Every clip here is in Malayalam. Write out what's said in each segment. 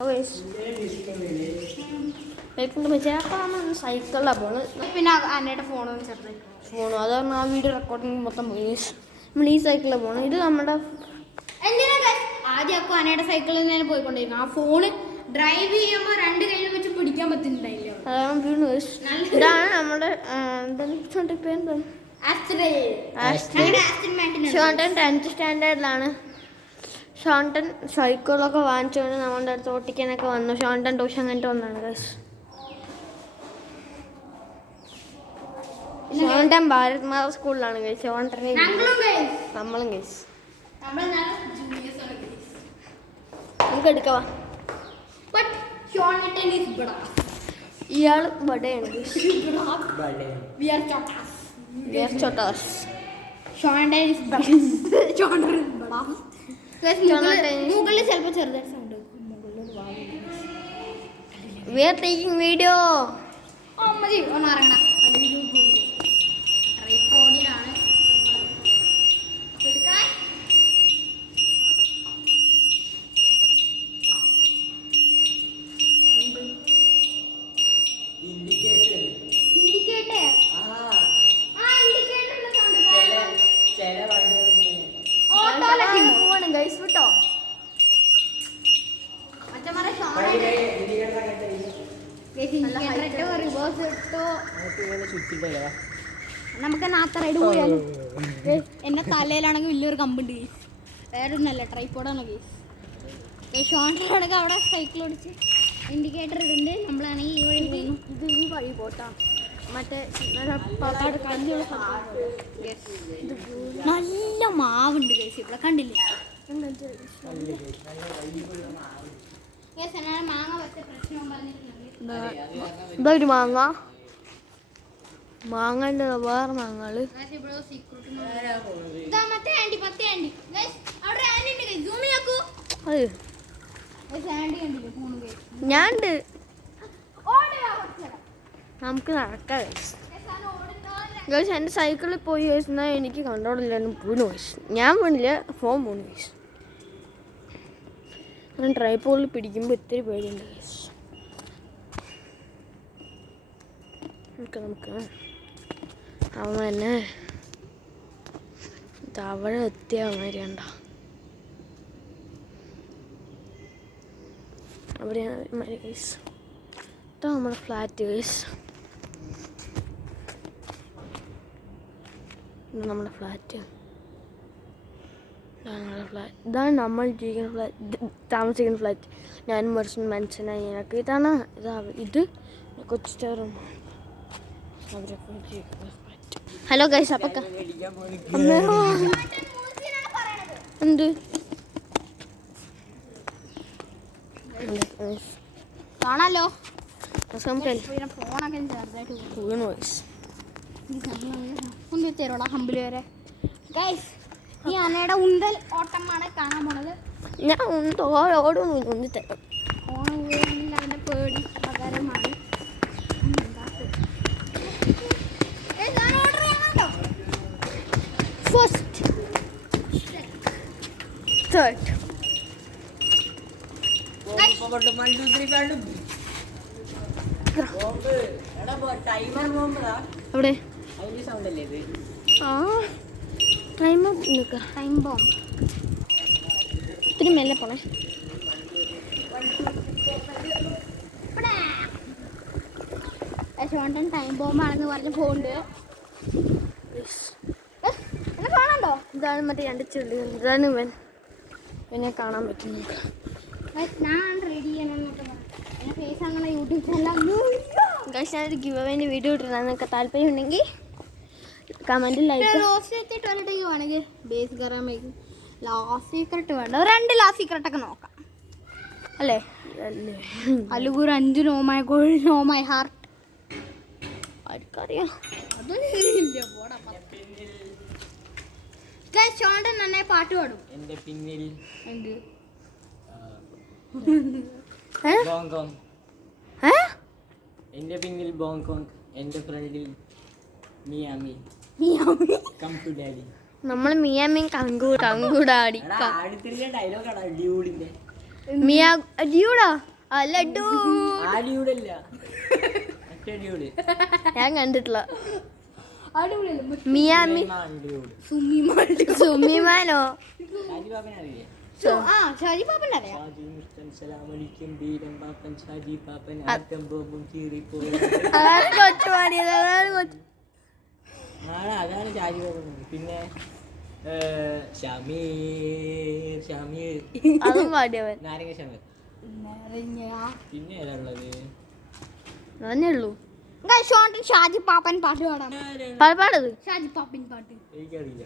സൈക്കിളിലാണ് പോണത്. പിന്നെ അന്നയുടെ ഫോണും ചെറുതായി ഫോണും അത് കാരണം ആ വീഡിയോ റെക്കോർഡിങ് മൊത്തം പോയി. നമ്മൾ ഈ സൈക്കിളിലാണ് പോകണം. ഇത് നമ്മുടെ ആദ്യമൊക്കെ അന്നയുടെ സൈക്കിളിൽ നിന്ന് പോയിക്കൊണ്ടിരിക്കും. ആ ഫോണ് ഡ്രൈവ് ചെയ്യുമ്പോൾ രണ്ട് കയ്യിൽ വെച്ച് പിടിക്കാൻ പറ്റുന്നുണ്ടായില്ല. അതാണ് വീണ്. ഇതാണ് നമ്മുടെ ഷോണ്ടൻ 10th സ്റ്റാൻഡേർഡിലാണ്. ഷോണ്ടൻ സൈക്കിളൊക്കെ വാങ്ങിച്ചുകൊണ്ട് നമ്മുടെ അടുത്ത് ഓട്ടിക്കാനൊക്കെ വന്നു. ഷോണ്ടൻ ട്യൂഷൻ കഴിഞ്ഞിട്ട് വന്നാണ് ഗൈസ്. ഷോണ്ടൻ ഭാരത് മാത സ്കൂളിലാണ് ഗൈസ്. ഷോണ്ടൻ നമ്മളും ഗൈസ്. നമുക്ക് എടുക്കാം. ഇയാൾ ബഡയാണ് ഗൈസ്. മുകളിൽ ചിലപ്പോൾ ചെറുതായിട്ട് sound We are taking video. മതി ഒന്ന് ഇറങ്ങണം. ട്രൈപോഡിലാണ് എടുക്കണേ. ഇൻഡിക്കേറ്റർ പോവാണ് ഗൈസ്. വിട്ടോ നമുക്ക് നാത്തറൈഡ് പോയാലും എന്റെ തലയിലാണെങ്കിൽ വലിയൊരു കമ്പുണ്ട് കേസ്. വേറെ ഒന്നല്ല, ട്രൈപോഡാണ് കേസ്. ഷോണ്ടറാണെങ്കിൽ അവിടെ സൈക്കിൾ ഓടിച്ച് ഇൻഡിക്കേറ്റർ ഇടുന്നുണ്ട്. നമ്മളാണെങ്കിൽ ഈ വഴി ഇത് ഈ വഴി പോട്ടാ. മറ്റേ നല്ല മാവുണ്ട് കേസ്. ഇവിടെ കണ്ടില്ലേ? മാങ്ങ വെച്ച പ്രശ്നവും പറഞ്ഞിട്ടുണ്ട്. ഇതൊരു മാങ്ങ. മാങ്ങൻ്റെ വേറെ മാങ്ങകള്. ഞാനുണ്ട്. നമുക്ക് നടക്കാം ഗൈസ്. എൻ്റെ സൈക്കിളിൽ പോയി ചോദിച്ചാൽ എനിക്ക് കണ്ടോളില്ലായിരുന്നു. വീണ് വയസ്സ്. ഞാൻ വീണില്ല, ഫോൺ വീണ് വയസ്സ്. ഞാൻ ട്രൈപോഡിൽ പിടിക്കുമ്പോൾ ഇത്തിരി പേടിയുണ്ട് ഗൈസ്. നമുക്ക് അവൻ തന്നെ അവിടെ എത്തിയ മാതിരിയണ്ട. അവിടെയാണ് ഗൈസ്. ഇതാ നമ്മുടെ ഫ്ലാറ്റ് ഗൈസ്. നമ്മുടെ ഫ്ലാറ്റ്. ഇതാണ് നമ്മൾ ജീവിക്കുന്ന ഫ്ലാറ്റ്, താമസിക്കുന്ന ഫ്ലാറ്റ്. ഞാൻ മനസ്സിലായി എനിക്ക്. ഇതാണ് ഇത് കൊച്ചു സ്റ്റോറും. Hello guys. അപ്പൊക്കെ എന്ത് കാണാലോ. ഫോണൊക്കെ വീണു ഗൈസ്. ഒന്ന് തരോടാ ഹമ്പിൽ വരെ ഗൈസ്. ഈ അനയുടെ ഉന്തൽ ഓട്ടമാണ് കാണാൻ പോണത്. ഞാൻ ഓടും ഒന്ന് തരാം. ഓണം അതിൻ്റെ പേടി പകരമാണ്. ഫസ്റ്റ് തേർഡ് അവിടെ ടൈം ബോംബ്. ഇത്തിരി മെല്ലെ പോണേ. ഷോണ്ടൻ ടൈം ബോംബാണെന്ന് പറഞ്ഞ് പോകുന്നുണ്ട്. കാണാണ്ടോ? ഇതാണ് മറ്റേ രണ്ട് ചെള്ളി. ഇതാണ് ഇവൻ. ഇവനെ കാണാൻ പറ്റുന്നു. ഞാൻ റെഡി ചെയ്യണമെന്നൊക്കെ പറഞ്ഞു. ഫേസ് അങ്ങനെ യൂട്യൂബ് ചാനൽ ഗൈസ്. ഞാനൊരു ഗിവ് അവേൻ്റെ വീഡിയോ ഇട്ടിരുന്നു. നിങ്ങൾക്ക് താല്പര്യം ഉണ്ടെങ്കിൽ കമൻറ്റിൽ ലൈക്ക്. വേണമെങ്കിൽ ബേസ് കയറാൻ ലാസ്റ്റ് സീക്രട്ട് വേണ്ട. 2 ലാസ്റ്റ് സീക്രട്ടൊക്കെ നോക്കാം അല്ലേ? അലുകൂർ 5 no my gold no my heart. ആർക്കറിയാം. ഷോണ്ടൻ നന്നായി പാട്ട് പാടും. എന്റെ പിന്നിൽ എന്ത് എന്റെ പിന്നിൽ ബോങ്കോങ്, എന്റെ ഫ്രണ്ടിൽ മിയാമി. Come to daddy. നമ്മൾ മിയാമിയും കങ്കൂടാടി. ഡയലോഗാണ് ഡ്യൂഡിന്റെ. മിയാ ഡ്യൂഡാ അല്ല ഡൂ ആ ഡ്യൂഡല്ല, മറ്റേ ഡ്യൂഡ്. ഞാൻ കണ്ടിട്ടില്ല. അടിപൊളിയല്ലേ മിയാമി ഡ്യൂഡ്. സുമിമാനോ? ഷാജി പാപ്പനെ അറിയില്ലേ? ഷാജി പാപ്പൻ അറിയാം. ഷാജി മുസ്തൻ സലാമലിക്കും വീരൻ പാപ്പൻ ഷാജി പാപ്പൻ ആറ്റം ബോംബും ചീറിപ്പോയി. അതാണ് കൊച്ചു പാടിയത്. അതാണ് കൊച്ചു. അതാണ് ഷാജി പാപ്പൻ. പിന്നെ ഷമീർ ഷമീർ അതും പാടിയവൻ. നാരങ്ങ ഷമീർ. പിന്നെ ഏതാ ഉള്ളത്? അതന്നെ ഉള്ളൂ. ഷാജി പാപ്പൻ പാട്ട് പാടാം. പാടത് ഷാജി പാപ്പൻ പാട്ട് എനിക്കറിയില്ല.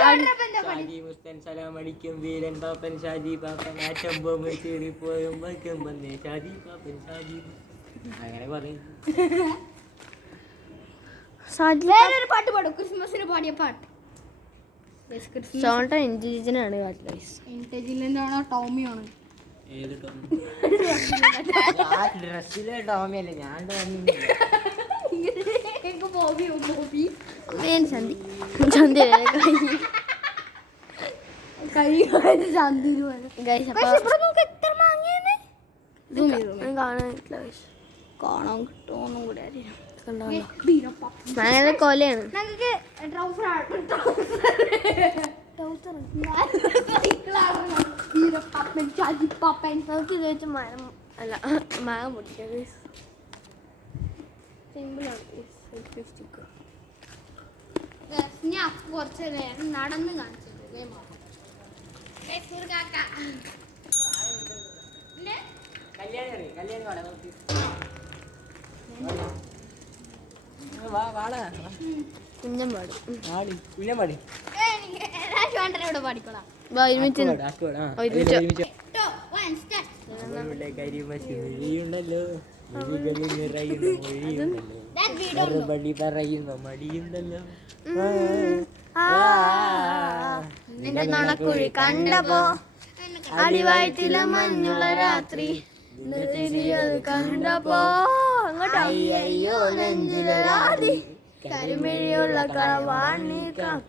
ഷാജി ഷാജി മുസ്തൻ സലാമലിക്കും വീരൻ പാപ്പൻ ഷാജി പാപ്പൻ ആറ്റം ബോംബ് ചീറിപ്പോയും വയ്ക്കും വന്നേ ഷാജി പാപ്പൻ ഷാജി അങ്ങനെ പറയും. വേറൊരു പാട്ട് പാടും, ക്രിസ്മസിന് പാടിയ പാട്ട്. സോണ്ട ഇൻറ്റലിജനാണ് പാട്ടില്. ഇന്റലിജന്റാണോ ടോമിയാണോ? ഏത് ടോമി? ഡ്രസ്സിലെ ടോമിയല്ലേ, ഞാൻ ടോമി. ബോബി സന്ധി സന്ധി കൈ ചന്തിരു എത്ര മാങ്ങിയാണ് കാണാൻ കാണാൻ കിട്ടുമോന്നും കൂടെ അറിയാം. അങ്ങനെ കൊലയാണ്. ഞങ്ങൾക്ക് നമുക്ക് ഇത് വെച്ച് മരം അല്ല മാങ്ങ പൊട്ടിക്കാം. സിമ്പിളാണ്. ഞാൻ കുറച്ച് നേരം നടന്ന് കാണിച്ചത്. കല്യാണി അറിയാം, കല്യാണി വാടാ നോക്കി. വാടാ കുഞ്ഞം പാടും. ആടി കുഞ്ഞൻ പാടി. ഇവിടെ പാടിക്കോളാം. ഒരുമിച്ച് നമ്മളുടെ കരിമശിയുണ്ടല്ലോ, മൊഴികളിൽ നിറയുന്ന മൊഴിയുണ്ടല്ലോ, മറുപടി പറയുന്ന മടിയുണ്ടല്ലോ. നിന്റെ നുണക്കുഴി കണ്ടപ്പോ അടിവായിട്ടില്ല മഞ്ഞുള്ള രാത്രി കണ്ടപ്പോ അയ്യോ നെഞ്ചിലൊരാതി കരിമിഴിയുള്ള കളവാണി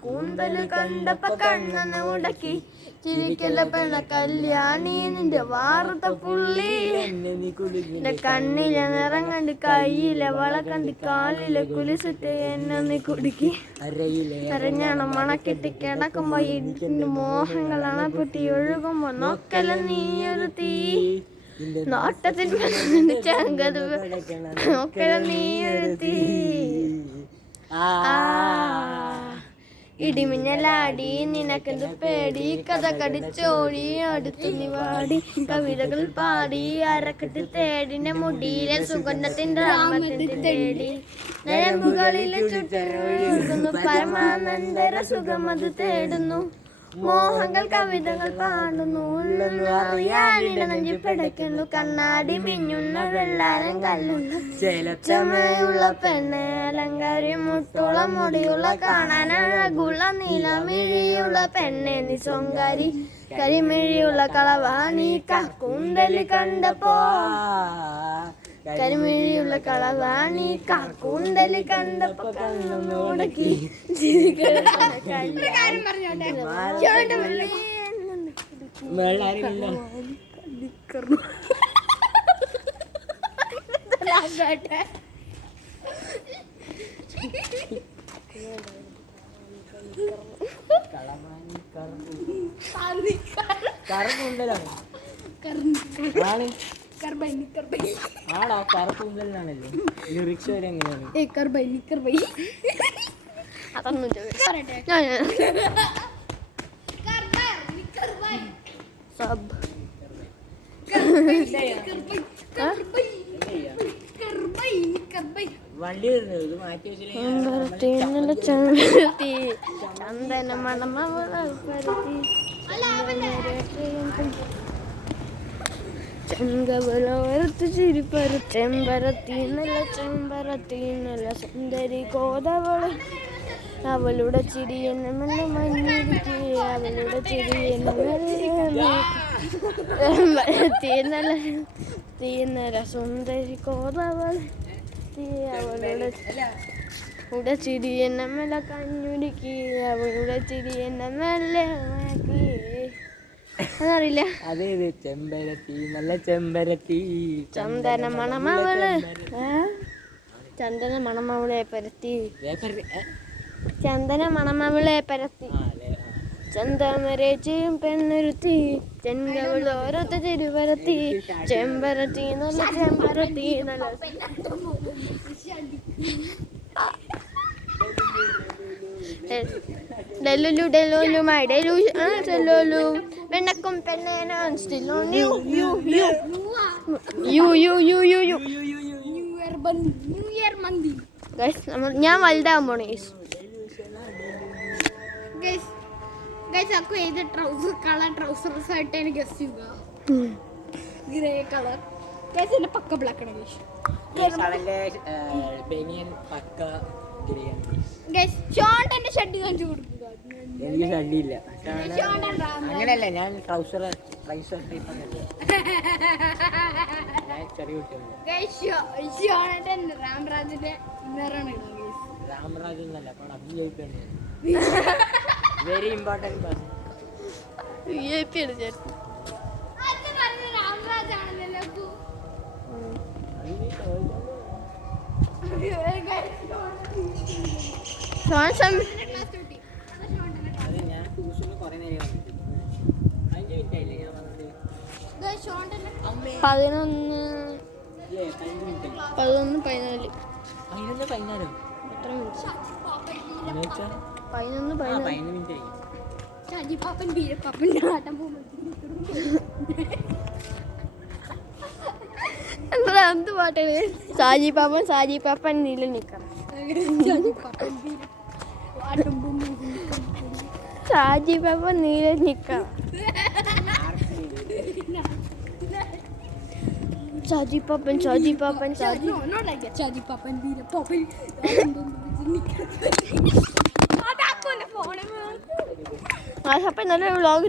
കൂന്തല് കണ്ടപ്പോ കണ്ണനെ ഉടക്കി ചിരിക്കല പെണ്ണ കല്യാണി നിന്റെ വാർത്ത പുള്ളി നിന്റെ കണ്ണിലെ നിറം കണ്ട് കയ്യിലെ വള കണ്ട് കാലിലെ കുലിസിട്ട് എന്നെ നീ കുടുക്കി അരഞ്ഞാണ് മണക്കിട്ട് കിടക്കുമ്പോ ഇടിന്റെ മോഹങ്ങൾ അണപ്പെട്ടി ഒഴുകുമ്പോ നോക്കല നീയൊരു തീ നോട്ടത്തിൽ ചങ്കത് നോക്കല നീയൊരു തീ ഇടിമിന്നലാടി നിനക്കെന്ത് പേടി കഥ കടിച്ചോടി അടുത്തു നിവാടി കവിതകൾ പാടി അരക്കെട്ട് തേടിന്റെ മുടിയിലെ സുഗന്ധത്തിന്റെ രാമത്തിൽ തേടി നരമ്പുകളിലെ ചുറ്റൊഴുകുന്നു പരമാനന്ദര സുഖമത് തേടുന്നു മോഹങ്ങൾ കവിതകൾ പാടുന്നു ഉള്ളിൽ പിടയ്ക്കുന്നു കണ്ണാടി മിന്നുന്ന വെള്ളാരം കല്ലുന്നു ചമയുള്ള പെണ്ണ് അലങ്കാരി മുട്ടുള്ള മുടിയുള്ള കാണാൻ അഴകുള്ള നീലമിഴിയുള്ള പെണ്ണെ നീ സ്വങ്കാരി കരിമിഴിയുള്ള കളവാണി കൂന്തല് കണ്ടപ്പോ കരിമിഴിയുള്ള കളവാണി കൂന്തല് കണ്ടപ്പോ കണ്ണു മുടക്കി കറുപ്പുണ്ടലാണ് ആടാ കറുപ്പുണ്ടലാണല്ലോ. ലിറിക്സ് വരെ എങ്ങനെയാണ്? അതൊന്നും സബ് വണ്ടി വരുന്നത് ഇത് മാറ്റി വെച്ചിട്ട് ചന്ദന മണമരുത്തി ചെങ്കവലവരത്ത് ചിരിപ്പരു ചെമ്പരത്തി നല്ല സുന്ദരി കോതവള് അവളുടെ ചിരി എന്നെ മെല്ലെ മഞ്ഞിരിക്കെ അവളുടെ ചിരി എന്നെ തീന്നല സുന്ദരി കോതവള് അവളുടെ ചിരി എന്നെ മെല്ലെ കഞ്ഞുരുക്കി അവളുടെ ചിരി എന്നെ മെല്ലെ മയക്കി അതറിയില്ല. അതെ ചെമ്പരത്തി നല്ല ചെമ്പരത്തി ചന്ദന മണമവള് ചന്ദന മണമവളെ പരത്തി ചന്ദന മണമവളെ പരത്തി ചന്ദമരേച്ചിയും പെണ്ണുരുത്തി ചെങ്കവൾ ഓരത്ത ചെരുവരത്തി ചെമ്പരത്തി നല്ല ചെമ്പരത്തി നല്ല delulu delulu my delu delulu പെണ്ണക്കും പെണ്ണേനാൻ still on you you you you you you you you new year മന്തി. ഗൈസ് ഞാൻ വലുതാവാൻ പോണേ ഗൈസ് അക്കു ഏത് ട്രൗസേഴ്സ് ആയിട്ട് എനിക്ക് ഗസ് ചെയ്യുക. Grey colour. ഗൈസ് എന്റെ പക്ക ബ്ലാക്ക് ആണ് ഗൈസ്. അവന്റെ ബനിയൻ പക്ക ഗ്രേയാണ്. ഗൈസ് ഷോർട്ട് ഷർട്ട് കാണിച്ചു കൊടുക്കുക. എനിക്ക് ഷഡിയില്ല. ഷോർട്ട് അങ്ങനെയല്ല, ഞാൻ ട്രൗസർ ടൈപ്പ് ഞാൻ ചെറിയ കുട്ടിയാണ്. ഗൈസ് ഷോർട്ട് രാംരാജിന്റെ നിറാണ് ഇടുക ഗൈസ്. രാമരാജ് എന്നല്ല, അപ്പോൾ അഭിനയിക്കാണ്. Very important person. രാംരാജാണല്ലോ. അത് ഞാൻ ട്യൂഷന് കുറേ നേരം 5 മിനിറ്റ് ആയില്ലേ ഞാൻ വന്നത്? 11 5 മിനിറ്റ് 11 14 15 എത്ര മിനിറ്റ്? 11 15 മിനിറ്റ് ആയി. ഷാജി പാപ്പൻ ബീരപ്പാപ്പൻ ആട്ടം പോകുമ്പോൾ എന്താ എന്ത് പാട്ടാണ്? സാജി പാപ്പൻ നീല നിക്കണം. സാജി പാപ്പൻ നീല നിക്കണം. സാജി പാപ്പൻ സാജി പാപ്പൻ ബീരപ്പാപ്പൻ ആ അപ്പം നല്ലൊരു വ്ളോഗ്